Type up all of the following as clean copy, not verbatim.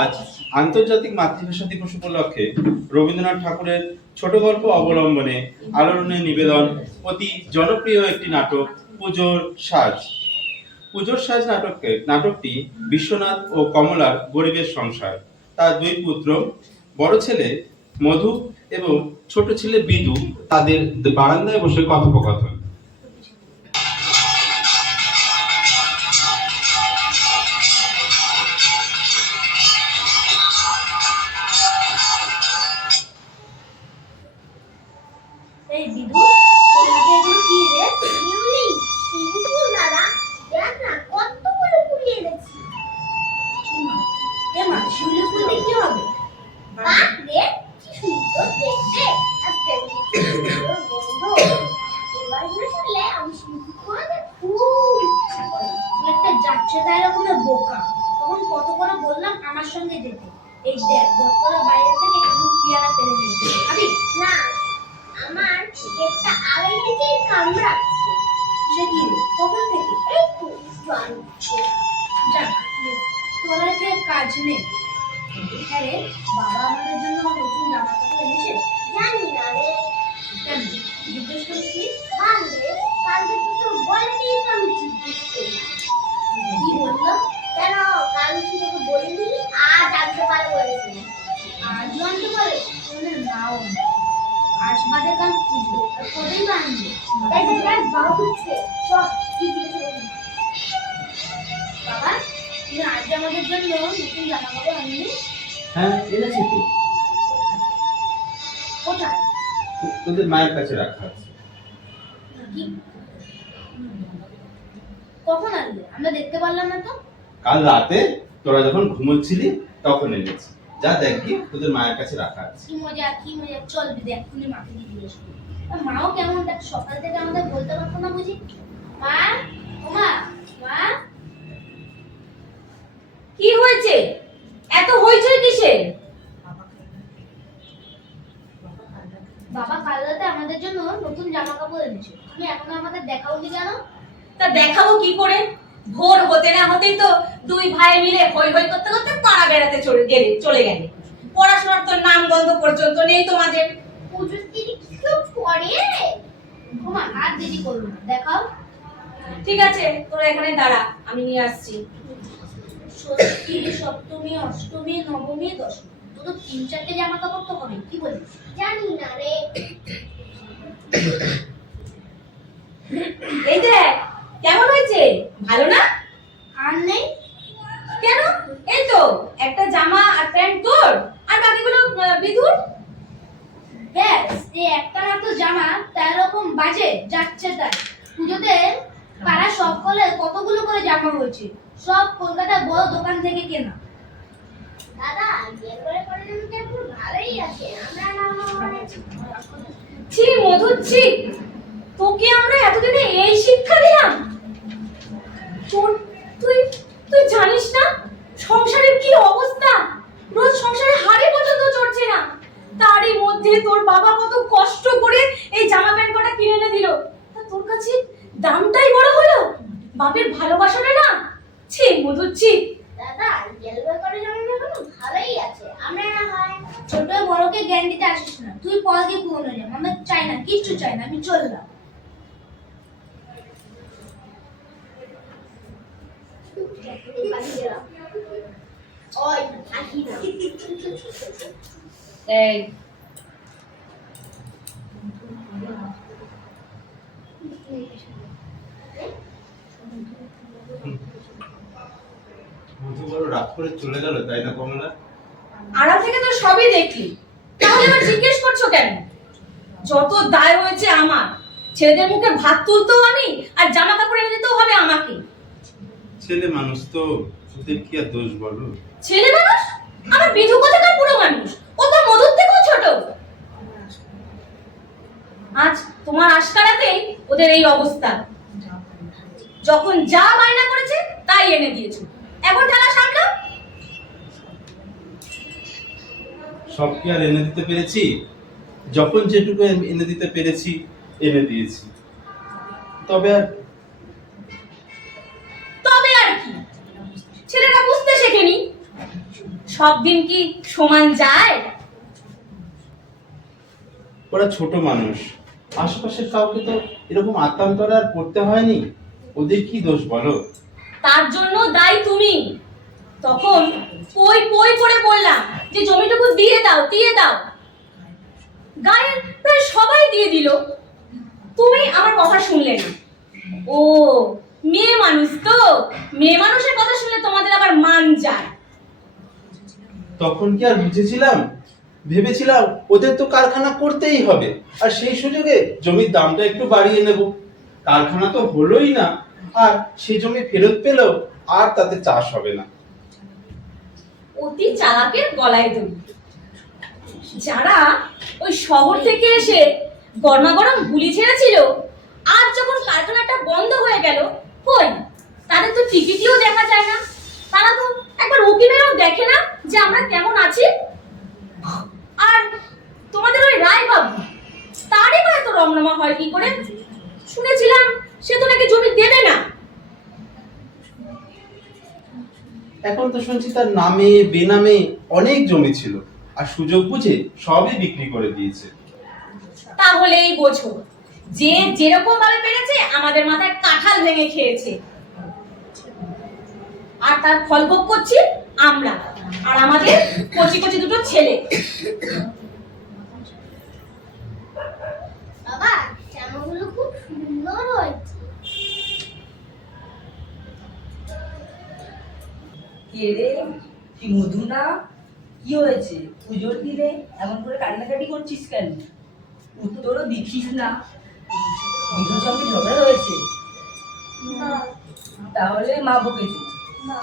আজ আন্তর্জাতিক মাতৃভাষা দিবস উপলক্ষে রবীন্দ্রনাথ ঠাকুরের ছোট গল্প অবলম্বনে আলোড়নের নিবেদন অতি জনপ্রিয় একটি নাটক পুজোর সাজ। পুজোর সাজ নাটকটি বিশ্বনাথ ও কমলার গরিবের সংসার। তার দুই পুত্র, বড় ছেলে মধু এবং ছোট ছেলে বিদু, তাদের বারান্দায় বসে কথোপকথন। এই বিদু, এগুলো কি রে? শিউলি, শিউলি দাদা, দেখ না কতগুলো ফুল এনেছি। এমা, শিউলি ফুল দিয়ে কি হবে? বাহ রে, কি সুন্দর দেখতে। আজকে আমি সুন্দর গন্ধ। এবার না শুনলে আমি শিউলি ফুলের ফুল ইচ্ছা করে। একটা যাচ্ছে তাই রকমের বোকা। তখন কত করে বললাম আমার সঙ্গে যেতে। এই দেখ, দপ্তরের বাইরে থেকে কেমন পেয়ারা পেরে নিয়েছে। আমি না, আমার একটা আগে থেকেই কামড়াচ্ছে। সে কি কখন থেকে? এই তো জানছে। যাক, তোরা যে কাজ নেই। হ্যাঁ রে, বাবা আমাদের জন্য নতুন জামা কাপড় এনেছে। জানি না রে। কেন জিজ্ঞেস করিসনি? রে, কালকে তো বলেনি, আমি জিজ্ঞেস করলাম। কি বললো? কেন কালকে তোকে বলিনি? আজ আনতে পারে বলেছিল। আজ আনতে পারে? তোদের নাও আজ বাদে কাল পুজো, আর কবেই বা আনবে? বাবা বুঝছে। চল, কি জিজ্ঞেস করবি? বাবা, তুমি আজ আমাদের জন্য নতুন জামা কাপড় আনলি? হ্যাঁ, এনেছি তো। কোথায়? তোদের মায়ের কাছে রাখা আছে। কি? কখন আনলে? আমরা দেখতে পারলাম না তো। কাল রাতে তোরা যখন ঘুমোচ্ছিলি তখন এনেছি। যা দেখবি তোদের মায়ের কাছে রাখা আছে। কি মজা, কি মজা। চল দেখ, তুমি মাকে জিজ্ঞেস করি। মাও কেমন দেখ, সকাল থেকে আমাদের বলতে পারতো না বুঝি? মা, ও মা, মা, কি হয়েছে? এত হইচই কিসের? বাবা কাল রাতে আমাদের জন্য নতুন জামা কাপড় এনেছে। তুমি এখনো আমাদের দেখাওনি কেন? তা দেখাবো কি করে? ভোর হতে না হতেই তো দুই ভাই মিলে হই হই করতে করতে পাড়া বেড়াতে চলে গেলে। পড়াশোনার তো নাম গন্ধ পর্যন্ত নেই তোমাদের। পুজোর দিদি কি করে? ওমা আর দেরি করো না, দেখাও। ঠিক আছে, তোরা এখানে দাঁড়া, আমি নিয়ে আসছি। ষষ্ঠী, সপ্তমী, অষ্টমী, নবমী, দশমী, তো 3-4টে জামা কাপড় তো হবে। কি বলিস? জানি না রে। এই দেখ, কেমন হয়েছে? ভালো না? আর নেই কেন? এই তো একটা জামা আর প্যান্ট তোর, আর বাকিগুলো বিধুর। ব্যাস, এই একটা মাত্র জামা, তাই রকম বাজে যাচ্ছে তাই। পুজোতে পাড়া সকলে কতগুলো করে জামা হয়েছে, সব কলকাতা বড় দোকান থেকে কেনা। দাদা, এবারে পরে জামাটা পুরো ভালোই আছে। আমরা না ছি মধুর, ছি, তোকে আমরা এতদিনে এই শিক্ষা দিলাম? তুই তুই জানিস না সংসারের কি অবস্থা? রোজ সংসারে হাড়ি পর্যন্ত চড়ছে না, তারই মধ্যে তোর বাবা কত কষ্ট করে এই জামা প্যান্ট কটা কিনে এনে দিল, তা তোর কাছে দামটাই বড় হলো, বাপের ভালোবাসাটা না। ছি মধুর, ছি। দাদা, এবারে পরে জামাটা পুরো ভালোই আছে। আমরা না হয় ছোট বড়কে জ্ঞান দিতে আসিস না। তুই পরে দিয়ে পুরনো জামা, আমরা চাই না, কিচ্ছু চাই না। আমি চললাম। এই মধু বড় রাগ করে চলে গেল, তাই না কমলা? আড়াল থেকে তো সবই দেখলি, তাহলে আবার জিজ্ঞেস করছো কেন? যত দায় হয়েছে আমার, ছেলেদের মুখে ভাত তুলতেও আমি, আর জামা কাপড় এনে দিতেও হবে আমাকে। ছেলে মানুষ তো, ওদের কি আর দোষ বলো? ছেলে মানুষ? আমার বিধু কোথাকার পুরো মানুষ, ও তো মধুর থেকেও ছোট। আজ তোমার আশকারাতেই ওদের এই অবস্থা। যখন যা বায়না করেছে তাই এনে দিয়েছো, এখন ঠেলা সামলাও। সব কি আর এনে দিতে পেরেছি? যখন যেটুকু এনে দিতে পেরেছি এনে দিয়েছি। তবে আর তবে আর কি? ছেলেরা বুঝতে শেখেনি, সব দিন কি সমান যায়? ওরা ছোট মানুষ, আশেপাশের কাউকে তো এরকম আত্মান্তরে আর পড়তে হয়নি, ওদের কি দোষ বলো? তার জন্য দায়ী তুমি। তখন পই পই করে বললাম যে জমিটুকু দিয়ে দাও, দিয়ে দাও। গায়ের প্রায় সবাই দিয়ে দিল, তুমি আমার কথা শুনলে না। ও মেয়ে মানুষ তো, মেয়ে মানুষের কথা শুনলে তোমাদের আবার মান যায়। তখন কি আর বুঝেছিলাম? ভেবেছিলাম ওদের তো কারখানা করতেই হবে, আর সেই সুযোগে জমির দামটা একটু বাড়িয়ে নেব। কারখানা তো হলোই না, আর সেই জমি ফেরত পেলেও আর তাতে চাষ হবে না। অতি চালাকের গলায় দড়ি। যারা ওই শহর থেকে এসে গরমা গরম গুলি ছেড়েছিল, আজ যখন কারখানাটা বন্ধ হয়ে গেল, কই তাদের তো টিকিটিও দেখা যায় না। তারা তো একবার উকি মেরেও দেখে না যে আমরা কেমন আছি। আর তোমাদের ওই রায় বাবু, তারই বা এত রমনামা হয় কি করে? শুনেছিলাম সে তো নাকি জমি দেবে না। এখন তো শুনছি তার নামে বেনামে অনেক জমি ছিল, আর সুযোগ বুঝে সবই বিক্রি করে দিয়েছে। তাহলেই বোঝো যে যেরকম ভাবে পেরেছে আমাদের মাথায় কাঁঠাল ভেঙে খেয়েছে, আর তার ফল ভোগ করছি আমরা আর আমাদের কচি কচি দুটো ছেলে। বাবা, জামাগুলো খুব সুন্দর হয়েছে। কে রে, কি মধু না? কি হয়েছে? পুজোর দিনে এমন করে কান্নাকাটি করছিস কেন? উত্তরও দিচ্ছিস না। বিধুর সঙ্গে ঝগড়া হয়েছে? না তাহলে মা বকেছে? না,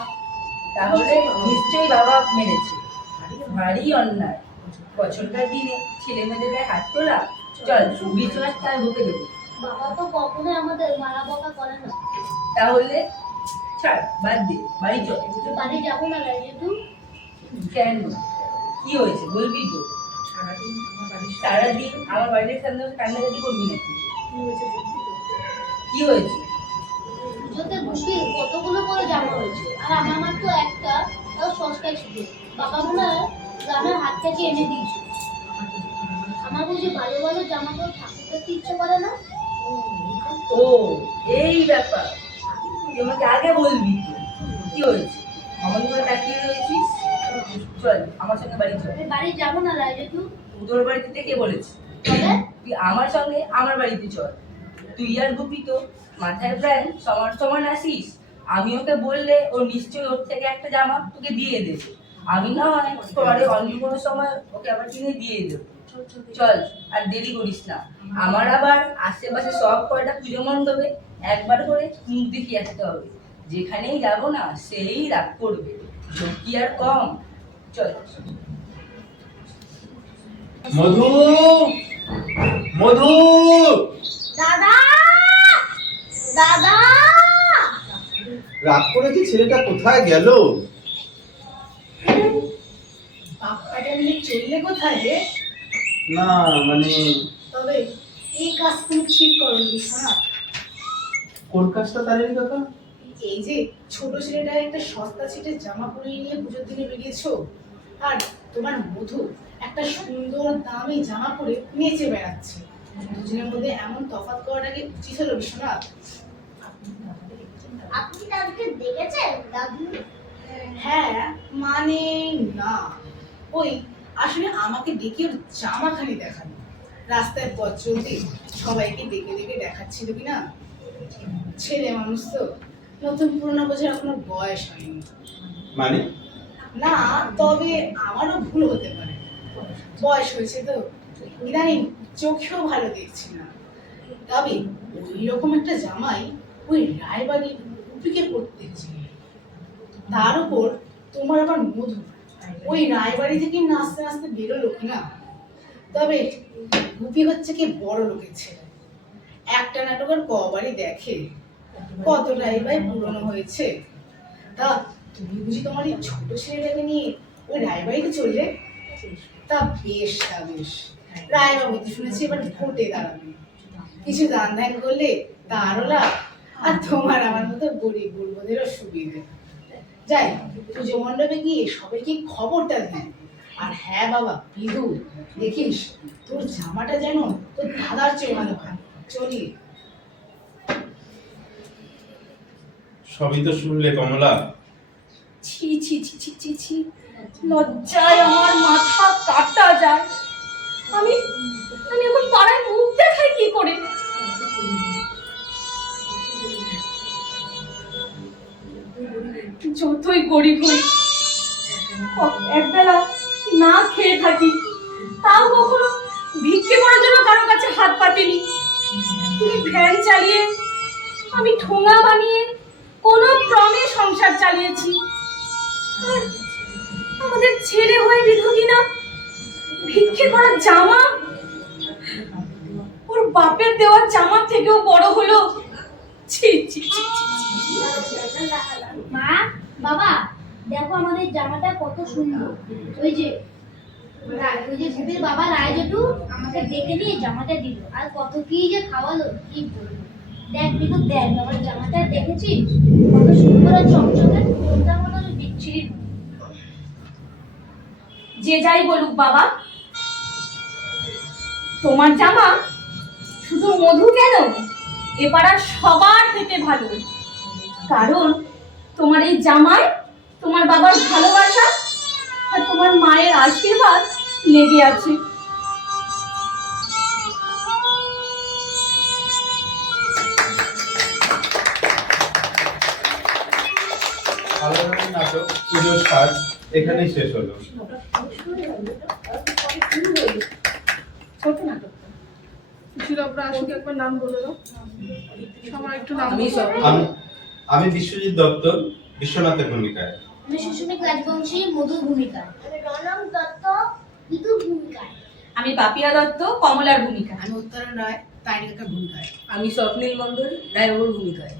তাহলে নিশ্চয়ই বাবা মেরেছে। ভারী অন্যায়। বছরকার দিনে ছেলে মেয়েদের গায়ে হাত তোলা। চল বিশ্বনাথ তার বকে দেবো। বাবা তো কখনোই আমাদের মারা বকা করে না। তাহলে ছাড়, বাদ দে, বাড়ি চল। বাড়ি যাবো না যেহেতু। কেন? কি হয়েছে বলবি তো? সারাদিন আমার বাড়ির সামনে কান্নাকাটি করবি নাকি? কি হয়েছে? পুজোতে বুঝি কতগুলো করে জামা হয়েছে, আর আমার মাত্র একটা, তাও সস্তায় ছিল। বাবা মনে হয় গ্রামের হাত থেকে এনে দিয়েছে। আমার বুঝি ভালো ভালো জামাগুলো ঠাকুর করতে ইচ্ছে করে না। ও এই ব্যাপার, তুই আমাকে আগে বলবি তো। কি হয়েছে? আমার উপরে তাকিয়ে রয়েছিস? চল আমার সঙ্গে বাড়ি চল। আমি বাড়ি যাবো না যেহেতু। তোর বাড়িতে কে বলেছে? তবে তুই আমার সঙ্গে আমার বাড়িতে চল। তুই আর গুপি তো মাথায় প্রায় সমান সমান আসিস। আমি ওকে বললে ও নিশ্চয়ই ওর থেকে একটা জামা তোকে দিয়ে দেবে। আমি না হয় পরে অন্য কোনো সময় ওকে আবার কিনে দিয়ে দেবো। চল আর দেরি করিস না। আমার আবার আশেপাশে সব কয়টা পুজো মণ্ডপে একবার করে মুখ দেখিয়ে আসতে হবে। যেখানেই যাবো না সেই রাগ করবে। লোক কি আর কম? চল। মধু, মধু! দাদা, দাদা, রাগ করে কি ছেলেটা কোথায় গেল? বাপ্পাটা নিয়ে চললে কোথায় রে? না মানে তবে এই কাজ তুমি ঠিক করো বিশ্বনাথ। কোন কাজটা তারের কথা? এই যে ছোট ছেলেটা একটা সস্তা ছিটের জামা পরিয়ে নিয়ে পুজোর দিনে বেরিয়েছো, আর তোমার মধু একটা সুন্দর দামি জামা পরে নেচে বেড়াচ্ছে। দুজনের মধ্যে এমন তফাৎ করাটা কি উচিত হলো বিশ্বনাথ? আপনি তাদেরকে দেখেছেন দাদু? হ্যাঁ মানে না, ওই আসলে আমাকে ডেকে ওর জামাখানি দেখানো। রাস্তায় পথ চলতে সবাইকে ডেকে ডেকে দেখাচ্ছিল কিনা। ছেলে মানুষ তো, নতুন পুরোনো বোঝার এখনো বয়স হয়নি। মানে না, তবে আমারও ভুল হতে পারে। বয়স হয়েছে তো, ইদানিং চোখেও ভালো দেখছি না। তবে ওই রকম একটা জামাই ওই রায়বাড়ির উপিকে পড়তে চেয়ে। তার উপর তোমার আবার মধু ওই রায়বাড়ি থেকে নাচতে নাচতে বেরোলো কিনা। তবে গুপি হচ্ছে কি বড় লোকের ছেলে, একটা নাটক আর কবারই দেখে, কতটাই ভাই পুরনো হয়েছে। তা তুমি বুঝি তোমার এই ছোট ছেলেটাকে নিয়ে ওই রায়বাড়িতে চললে? তা বেশ, তা বেশ। রায়বাবু তো শুনেছি এবার ভোটে দাঁড়াবে, কিছু দান ধ্যান করলে তারও লাভ, আর তোমার আমার মতো গরিব গুরুদেরও সুবিধে। যাই পুজো মণ্ডপে গিয়ে সবাইকে খবরটা দেন। আর হ্যাঁ বাবা বিধু, দেখিস তোর জামাটা যেন তোর দাদার চেয়ে ভালো হয়। চলি। সবই তো শুনলে কমলা। ছি ছি ছি ছি ছি ছি, লজ্জায় আমার মাথা কাটা যায়। আমি আমি এখন পাড়ায় মুখ দেখাই কি করে? যতই গরিব হই, একবেলা না খেয়ে থাকি, তাও কখনো ভিক্ষে করার জন্য কারো কাছে হাত পাতিনি। তুমি ভ্যান চালিয়ে, আমি ঠোঙা বানিয়ে কোনো ক্রমে সংসার চালিয়েছি। আর আমাদের ছেলে হয়ে বিধু কিনা ভিক্ষে করার জামা, ওর বাপের দেওয়ার জামা থেকেও বড় হলো। ছি ছি ছি ছি ছি। মা, বাবা, দেখো আমাদের জামাটা কত সুন্দর। ওই যে ভূপের বাবা রায় জেঠু আমাকে ডেকে নিয়ে জামাটা দিল, আর কত কি যে খাওয়ালো, কি বলবো। দেখ বিধু, দেখ আমার জামাটা দেখেছিস কত সুন্দর আর চকচকে, কোনটা মনে হয় বিচ্ছিরি নয়। যে যাই বলুক বাবা, তোমার জামা শুধু মধু কেন, এ পাড়ার সবার থেকে ভালো। কারণ তোমার এই জামায় তোমার বাবার ভালোবাসা আর তোমার মায়ের আশীর্বাদ লেগে আছে। আলোড়নের নাটক পুজোর সাজ এখানেই শেষ হলো। ছোট নাটক। আমি সব আমি বিশ্বজিৎ দত্ত, বিশ্বনাথের ভূমিকায়। আমি সুস্মিত রাজবংশী মধুর ভূমিকায়। আমি রনক দত্ত বিদুর ভূমিকায়। আমি পাপিয়া দত্ত কমলার ভূমিকা। আমি উত্তরণ রায় তারিকার ভূমিকায়। আমি স্বপ্নীল মণ্ডল রায়বাবুর ভূমিকায়।